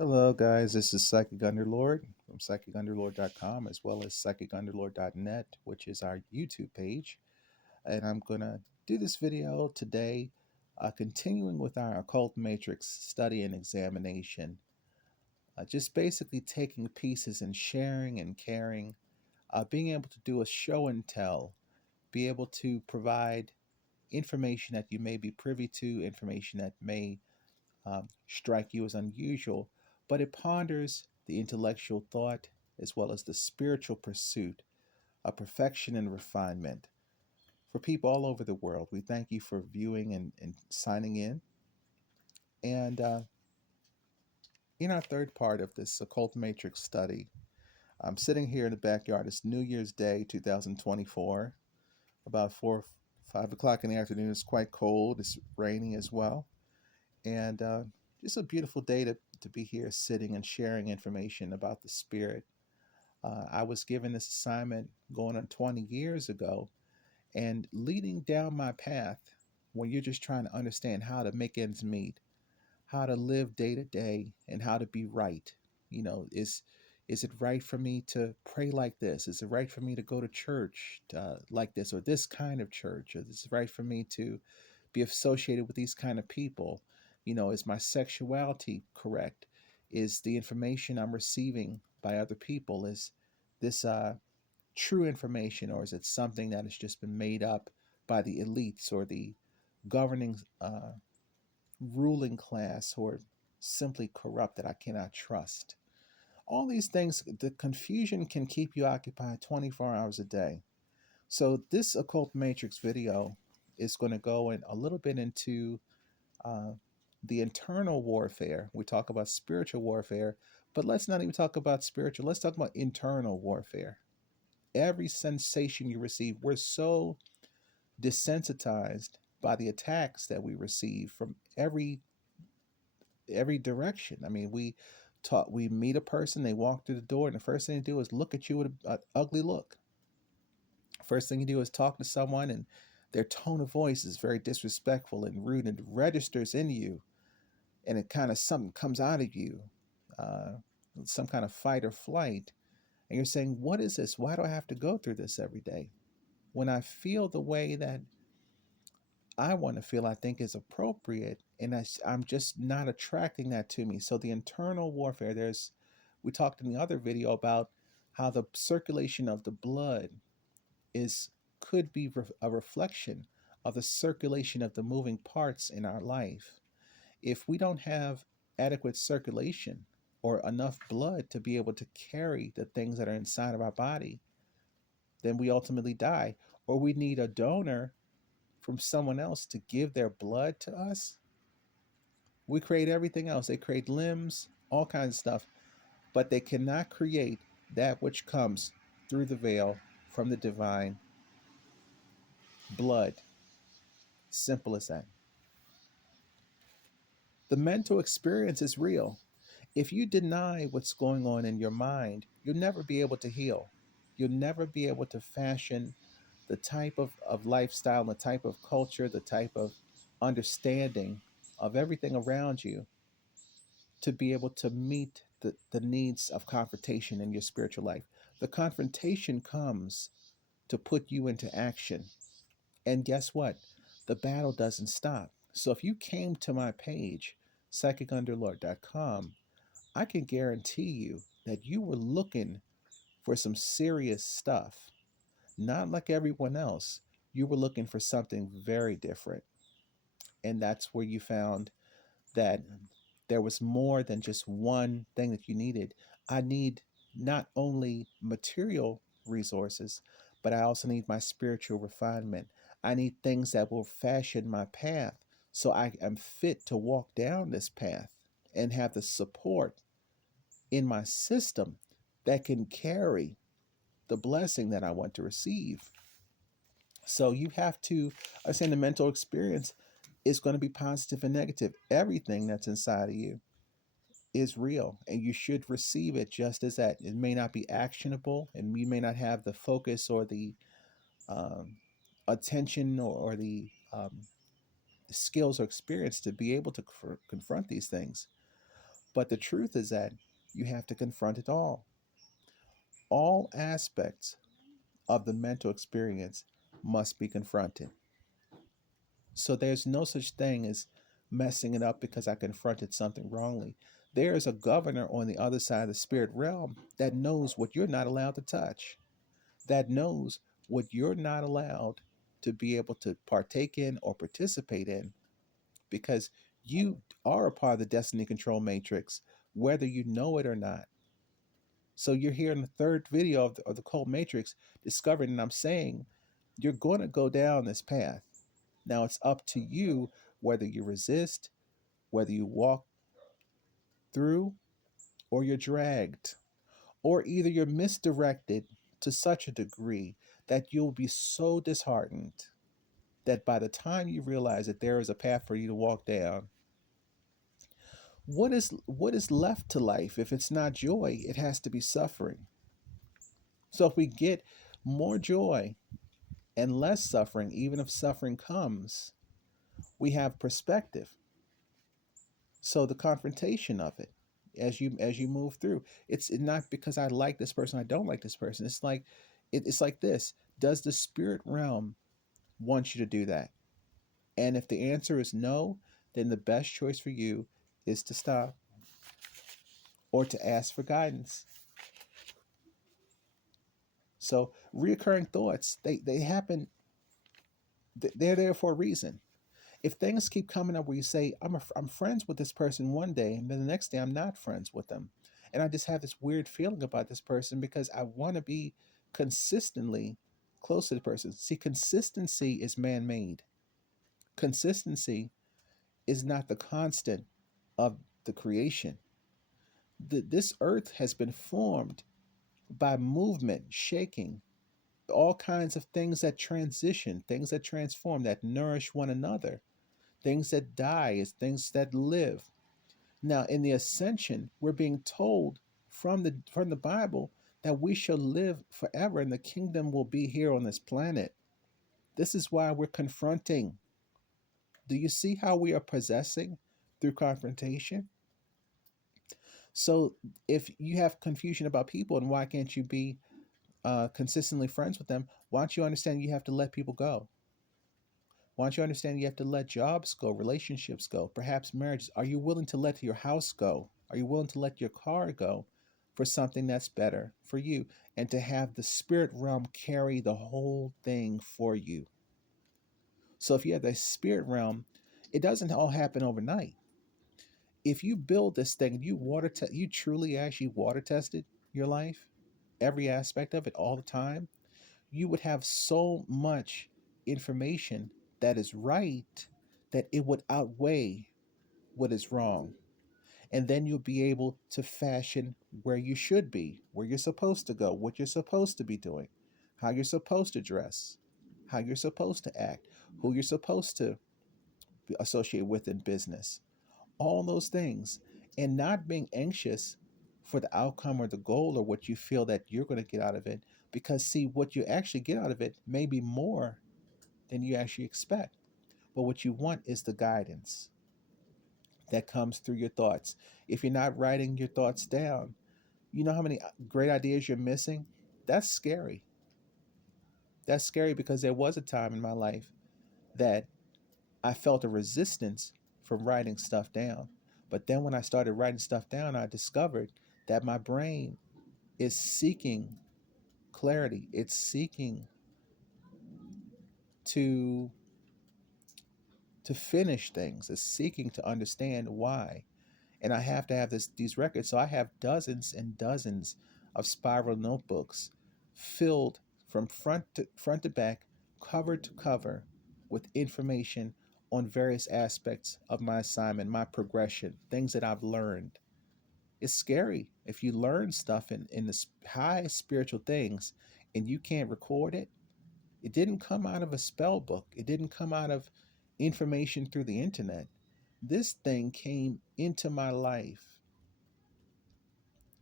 Hello, guys. This is Psychic Underlord from PsychicUnderLord.com as well as PsychicUnderLord.net, which is our YouTube page. And I'm going to do this video today, continuing with our occult matrix study and examination. Just basically taking pieces and sharing and caring, being able to do a show and tell, be able to provide information that you may be privy to, information that may strike you as unusual, but it ponders the intellectual thought as well as the spiritual pursuit of perfection and refinement. For people all over the world, we thank you for viewing and signing in. And in our third part of this occult matrix study, I'm sitting here in the backyard. It's New Year's Day 2024, about 5 o'clock in the afternoon. It's quite cold, it's raining as well. And just a beautiful day to be here sitting and sharing information about the spirit. I was given this assignment going on 20 years ago, and leading down my path when you're just trying to understand how to make ends meet, how to live day to day, and how to be right. Is it right for me to pray like this? Is it right for me to go to church like this, or this kind of church? Or is it right for me to be associated with these kind of people? Is my sexuality correct? Is the information I'm receiving by other people, is this true information, or is it something that has just been made up by the elites or the governing ruling class, who are simply corrupt that I cannot trust? All these things, the confusion can keep you occupied 24 hours a day. So this occult matrix video is going to go in a little bit into uh, the internal warfare. We talk about spiritual warfare, but let's not even talk about spiritual. Let's talk about internal warfare. Every sensation you receive, we're so desensitized by the attacks that we receive from every direction. I mean, we meet a person, they walk through the door, and the first thing they do is look at you with an ugly look. First thing you do is talk to someone, and their tone of voice is very disrespectful and rude, and it registers in you, and it kind of something comes out of you, uh, some kind of fight or flight, and you're saying, "What is this? Why do I have to go through this every day? When I feel the way that I want to feel, I think is appropriate, and I'm just not attracting that to me." So the internal warfare. We talked in the other video about how the circulation of the blood is could be a reflection of the circulation of the moving parts in our life. If we don't have adequate circulation or enough blood to be able to carry the things that are inside of our body, then we ultimately die. Or we need a donor from someone else to give their blood to us. We create everything else. They create limbs, all kinds of stuff, but they cannot create that which comes through the veil from the divine blood. Simple as that. The mental experience is real. If you deny what's going on in your mind, you'll never be able to heal. You'll never be able to fashion the type of lifestyle, the type of culture, the type of understanding of everything around you to be able to meet the needs of confrontation in your spiritual life. The confrontation comes to put you into action. And guess what? The battle doesn't stop. So if you came to my page, PsychicUnderLord.com, I can guarantee you that you were looking for some serious stuff. Not like everyone else. You were looking for something very different. And that's where you found that there was more than just one thing that you needed. I need not only material resources, but I also need my spiritual refinement. I need things that will fashion my path so I am fit to walk down this path and have the support in my system that can carry the blessing that I want to receive. So you have to understand the mental experience is going to be positive and negative. Everything that's inside of you is real, and you should receive it just as that. It may not be actionable, and you may not have the focus or the um, attention or the skills or experience to be able to confront these things. But the truth is that you have to confront it all. All aspects of the mental experience must be confronted. So there's no such thing as messing it up because I confronted something wrongly. There is a governor on the other side of the spirit realm that knows what you're not allowed to touch, that knows what you're not allowed to be able to partake in or participate in, because you are a part of the destiny control matrix, whether you know it or not. So you're here in the third video of the cult matrix, discovering, and I'm saying you're going to go down this path. Now it's up to you whether you resist, whether you walk through, or you're dragged, or either you're misdirected to such a degree that you'll be so disheartened that by the time you realize that there is a path for you to walk down, what is left to life? If it's not joy, it has to be suffering. So if we get more joy and less suffering, even if suffering comes, we have perspective. So the confrontation of it, as you move through, it's not because I like this person, I don't like this person. It's like it's like this. Does the spirit realm want you to do that? And if the answer is no, then the best choice for you is to stop or to ask for guidance. So reoccurring thoughts, they happen. They're there for a reason. If things keep coming up where you say, I'm friends with this person one day, and then the next day I'm not friends with them, and I just have this weird feeling about this person because I want to be consistently close to the person. See, consistency is man-made. Consistency is not the constant of the creation. This earth has been formed by movement, shaking, all kinds of things that transition, things that transform, that nourish one another. Things that die is things that live. Now, in the ascension, we're being told from the Bible that we shall live forever and the kingdom will be here on this planet. This is why we're confronting. Do you see how we are possessing through confrontation? So, if you have confusion about people and why can't you be consistently friends with them, why don't you understand you have to let people go? Why don't you understand you have to let jobs go, relationships go, perhaps marriages? Are you willing to let your house go? Are you willing to let your car go for something that's better for you and to have the spirit realm carry the whole thing for you? So if you have the spirit realm, it doesn't all happen overnight. If you build this thing and you truly actually water tested your life, every aspect of it all the time, you would have so much information that is right that it would outweigh what is wrong. And then you'll be able to fashion where you should be, where you're supposed to go, what you're supposed to be doing, how you're supposed to dress, how you're supposed to act, who you're supposed to associate with in business, all those things, and not being anxious for the outcome or the goal or what you feel that you're going to get out of it. Because, see, what you actually get out of it may be more than you actually expect. But what you want is the guidance that comes through your thoughts. If you're not writing your thoughts down, you know how many great ideas you're missing? That's scary. That's scary because there was a time in my life that I felt a resistance from writing stuff down. But then when I started writing stuff down, I discovered that my brain is seeking clarity. It's seeking to finish things. It's seeking to understand why. And I have to have these records. So I have dozens and dozens of spiral notebooks filled from front to back, cover to cover, with information on various aspects of my assignment, my progression, things that I've learned. It's scary if you learn stuff in the high spiritual things and you can't record it. It didn't come out of a spell book. It didn't come out of information through the internet. This thing came into my life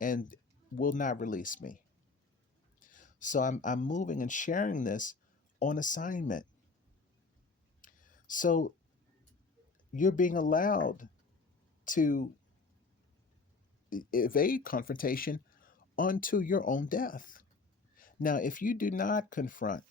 and will not release me. So I'm moving and sharing this on assignment. So you're being allowed to evade confrontation unto your own death. Now, if you do not confront,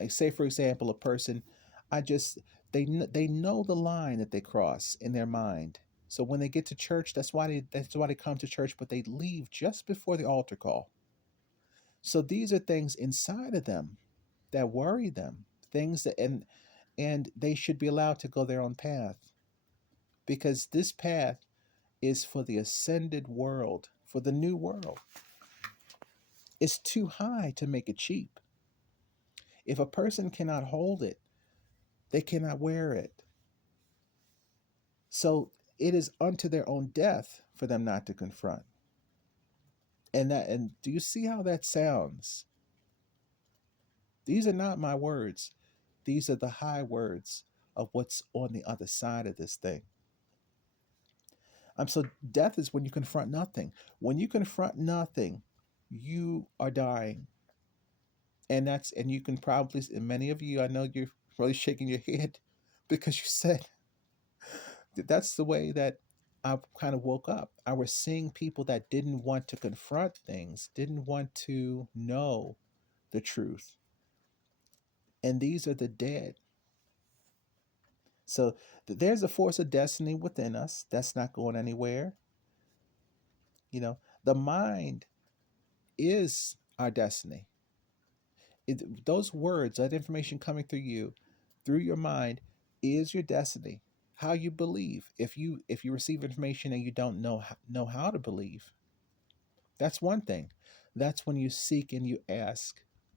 like say for example, a person, I just they know the line that they cross in their mind. So when they get to church, that's why they come to church, but they leave just before the altar call. So these are things inside of them that worry them, things that and they should be allowed to go their own path, because this path is for the ascended world, for the new world. It's too high to make it cheap. If a person cannot hold it, they cannot wear it. So it is unto their own death for them not to confront. And do you see how that sounds? These are not my words. These are the high words of what's on the other side of this thing. So death is when you confront nothing. When you confront nothing, you are dying. And you can probably, and many of you, I know you're probably shaking your head because you said that's the way that I kind of woke up. I was seeing people that didn't want to confront things, didn't want to know the truth. And these are the dead. So there's a force of destiny within us that's not going anywhere. The mind is our destiny. Those words, that information coming through you, through your mind, is your destiny. How you believe. If you receive information and you don't know how to believe, that's one thing. That's when you seek and you ask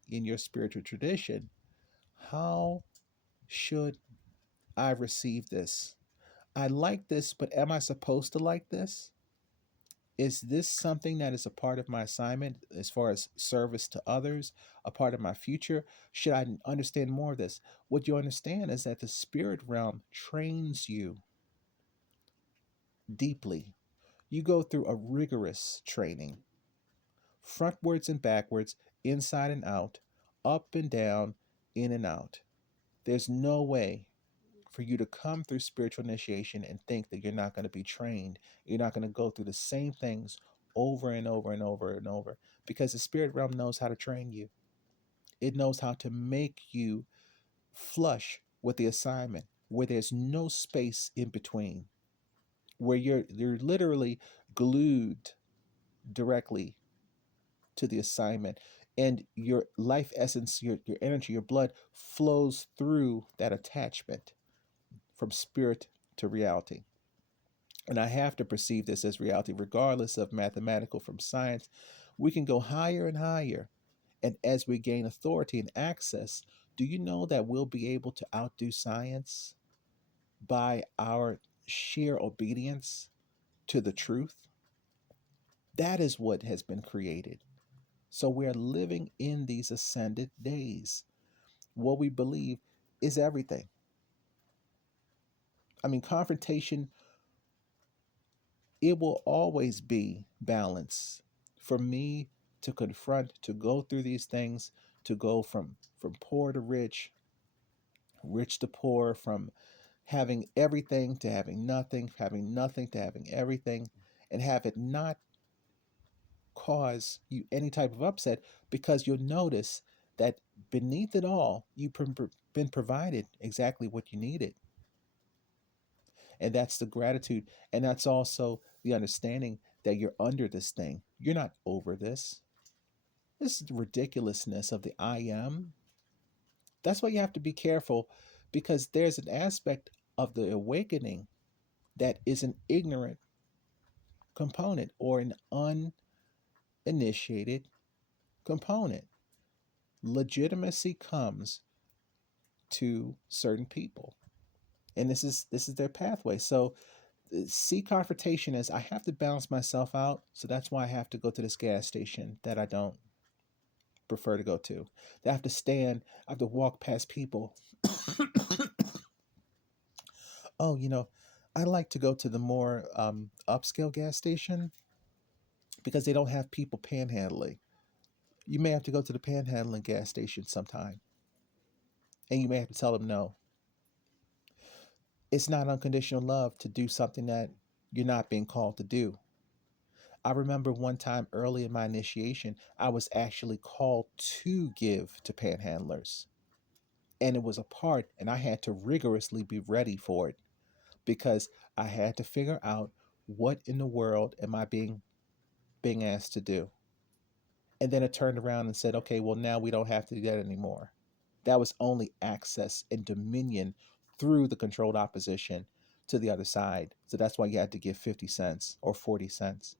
in your spiritual tradition, how should I receive this? I like this, but am I supposed to like this? Is this something that is a part of my assignment as far as service to others, a part of my future? Should I understand more of this? What you understand is that the spirit realm trains you deeply. You go through a rigorous training, frontwards and backwards, inside and out, up and down, in and out. There's no way for you to come through spiritual initiation and think that you're not going to be trained. You're not going to go through the same things over and over and over and over, because the spirit realm knows how to train you. It knows how to make you flush with the assignment, where there's no space in between, where you're literally glued directly to the assignment, and your life essence, your energy, your blood flows through that attachment from spirit to reality. And I have to perceive this as reality, regardless of mathematical from science. We can go higher and higher. And as we gain authority and access, do you know that we'll be able to outdo science by our sheer obedience to the truth? That is what has been created. So we are living in these ascended days. What we believe is everything. Confrontation, it will always be balance. For me to confront, to go through these things, to go from poor to rich, rich to poor, from having everything to having nothing to having everything, and have it not cause you any type of upset, because you'll notice that beneath it all, you've been provided exactly what you needed. And that's the gratitude. And that's also the understanding that you're under this thing. You're not over this. This is the ridiculousness of the I am. That's why you have to be careful, because there's an aspect of the awakening that is an ignorant component or an uninitiated component. Legitimacy comes to certain people, and this is their pathway. So see confrontation as I have to balance myself out. So that's why I have to go to this gas station that I don't prefer to go to. I have to stand, I have to walk past people. Oh, I like to go to the more upscale gas station because they don't have people panhandling. You may have to go to the panhandling gas station sometime, and you may have to tell them no. It's not unconditional love to do something that you're not being called to do. I remember one time early in my initiation, I was actually called to give to panhandlers. And it was a part, and I had to rigorously be ready for it because I had to figure out what in the world am I being asked to do. And then it turned around and said, okay, well, now we don't have to do that anymore. That was only access and dominion through the controlled opposition to the other side. So that's why you had to give 50 cents or 40 cents.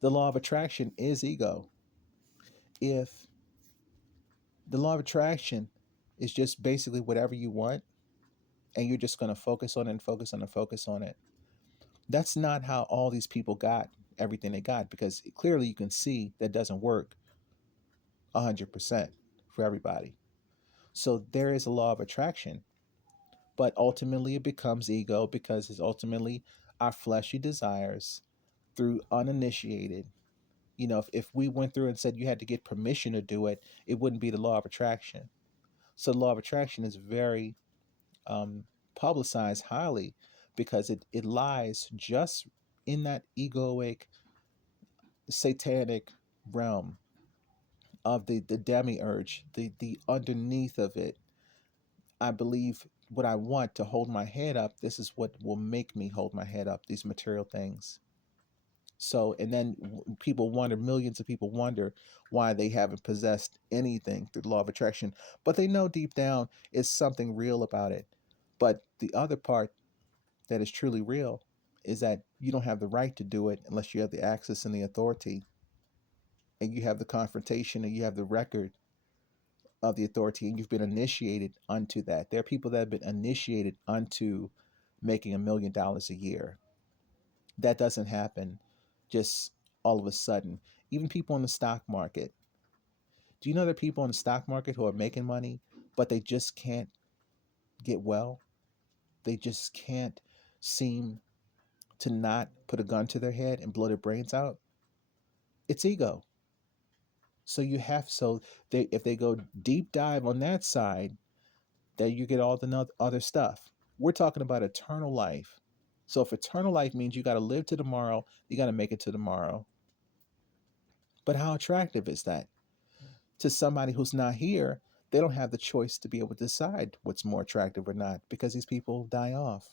The law of attraction is ego. If the law of attraction is just basically whatever you want, and you're just going to focus on it and focus on it and focus on it, that's not how all these people got everything they got, because clearly you can see that doesn't work 100% for everybody. So there is a law of attraction, but ultimately it becomes ego because it's ultimately our fleshy desires through uninitiated. If we went through and said you had to get permission to do it, it wouldn't be the law of attraction. So the law of attraction is very um, publicized highly because it lies just in that egoic, satanic realm of the demiurge, the underneath of it. I believe what I want to hold my head up, this is what will make me hold my head up, these material things. So, and then people wonder, millions of people wonder why they haven't possessed anything through the law of attraction, but they know deep down it's something real about it. But the other part that is truly real is that you don't have the right to do it unless you have the access and the authority, and you have the confrontation, and you have the record of the authority, and you've been initiated unto that. There are people that have been initiated unto making $1 million a year. That doesn't happen just all of a sudden. Even people in the stock market. Do you know there are people in the stock market who are making money, but they just can't get well? They just can't seem to not put a gun to their head and blow their brains out? It's ego. So you have so they if they go deep dive on that side, then you get all the other stuff. We're talking about eternal life. So if eternal life means you got to live to tomorrow, you got to make it to tomorrow. But how attractive is that to somebody who's not here? They don't have the choice to be able to decide what's more attractive or not because these people die off.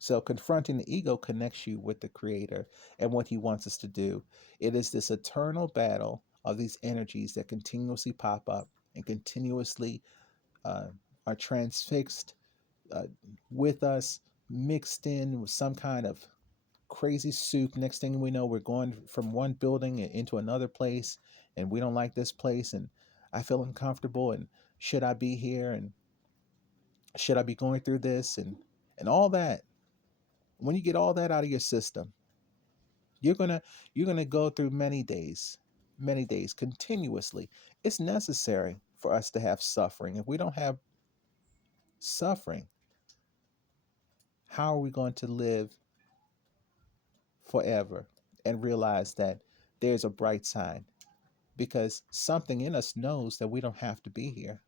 So confronting the ego connects you with the creator and what he wants us to do. It is this eternal battle of these energies that continuously pop up and continuously uh, are transfixed uh, with us, mixed in with some kind of crazy soup. Next thing we know, we're going from one building into another place, and we don't like this place, and I feel uncomfortable, and should I be here, and should I be going through this, and all that. When you get all that out of your system, you're gonna you're gonna go through many days continuously. It's necessary for us to have suffering. If we don't have suffering, how are we going to live forever and realize that there's a bright side? Because something in us knows that we don't have to be here.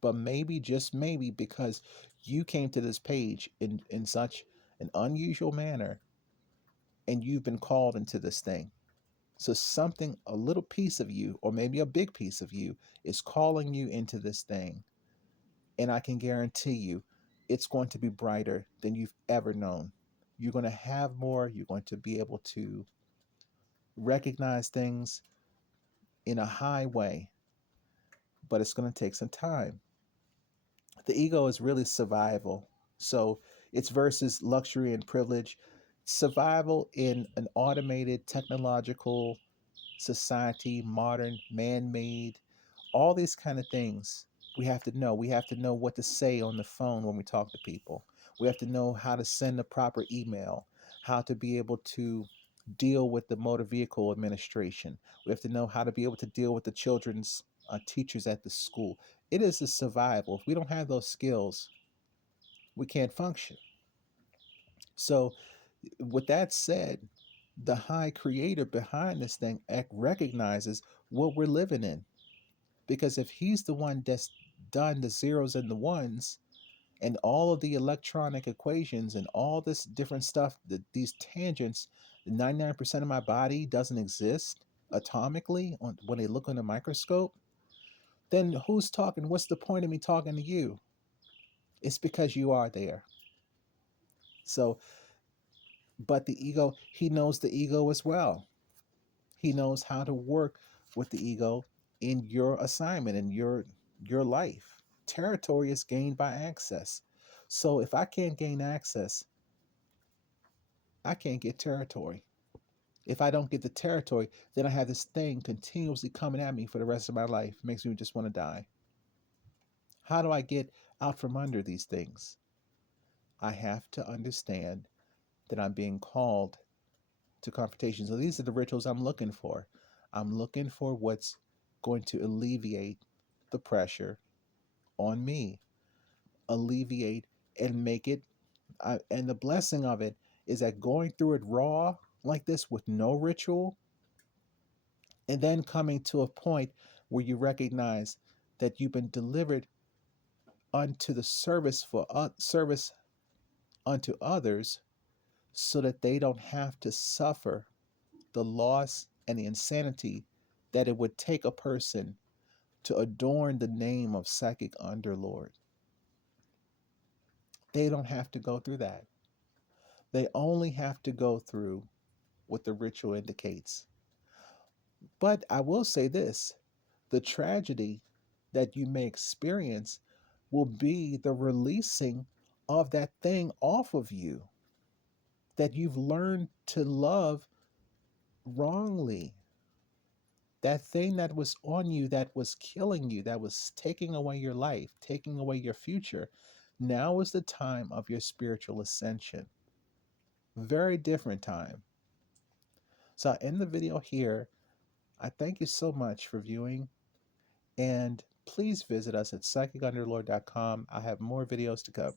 But maybe, just maybe, because you came to this page in such an unusual manner and you've been called into this thing. So something, a little piece of you, or maybe a big piece of you, is calling you into this thing. And I can guarantee you, it's going to be brighter than you've ever known. You're going to have more. You're going to be able to recognize things in a high way, but it's going to take some time. The ego is really survival. So it's versus luxury and privilege. Survival in an automated, technological society, modern, man made, all these kind of things. We have to know. We have to know what to say on the phone when we talk to people. We have to know how to send the proper email, how to be able to deal with the motor vehicle administration. We have to know how to be able to deal with the children's teachers at the school. It is a survival. If we don't have those skills, we can't function. So, with that said, the high creator behind this thing recognizes what we're living in. Because if he's the one that's done the zeros and the ones and all of the electronic equations and all this different stuff, these tangents, 99% of my body doesn't exist atomically when they look on a microscope, then who's talking? What's the point of me talking to you? It's because you are there. So, but the ego, he knows the ego as well. He knows how to work with the ego in your assignment, in your life. Territory is gained by access. So if I can't gain access, I can't get territory. If I don't get the territory, then I have this thing continuously coming at me for the rest of my life. It makes me just want to die. How do I get out from under these things? I have to understand that I'm being called to confrontation. So these are the rituals I'm looking for. I'm looking for what's going to alleviate the pressure on me, alleviate and make it. And the blessing of it is that going through it raw like this with no ritual, and then coming to a point where you recognize that you've been delivered unto the service for service unto others, so that they don't have to suffer the loss and the insanity that it would take a person to adorn the name of Psychic Underlord. They don't have to go through that. They only have to go through what the ritual indicates. But I will say this, the tragedy that you may experience will be the releasing of that thing off of you that you've learned to love wrongly. That thing that was on you, that was killing you, that was taking away your life, taking away your future. Now is the time of your spiritual ascension. Very different time. So I end the video here. I thank you so much for viewing, and please visit us at PsychicUnderLord.com. I have more videos to come.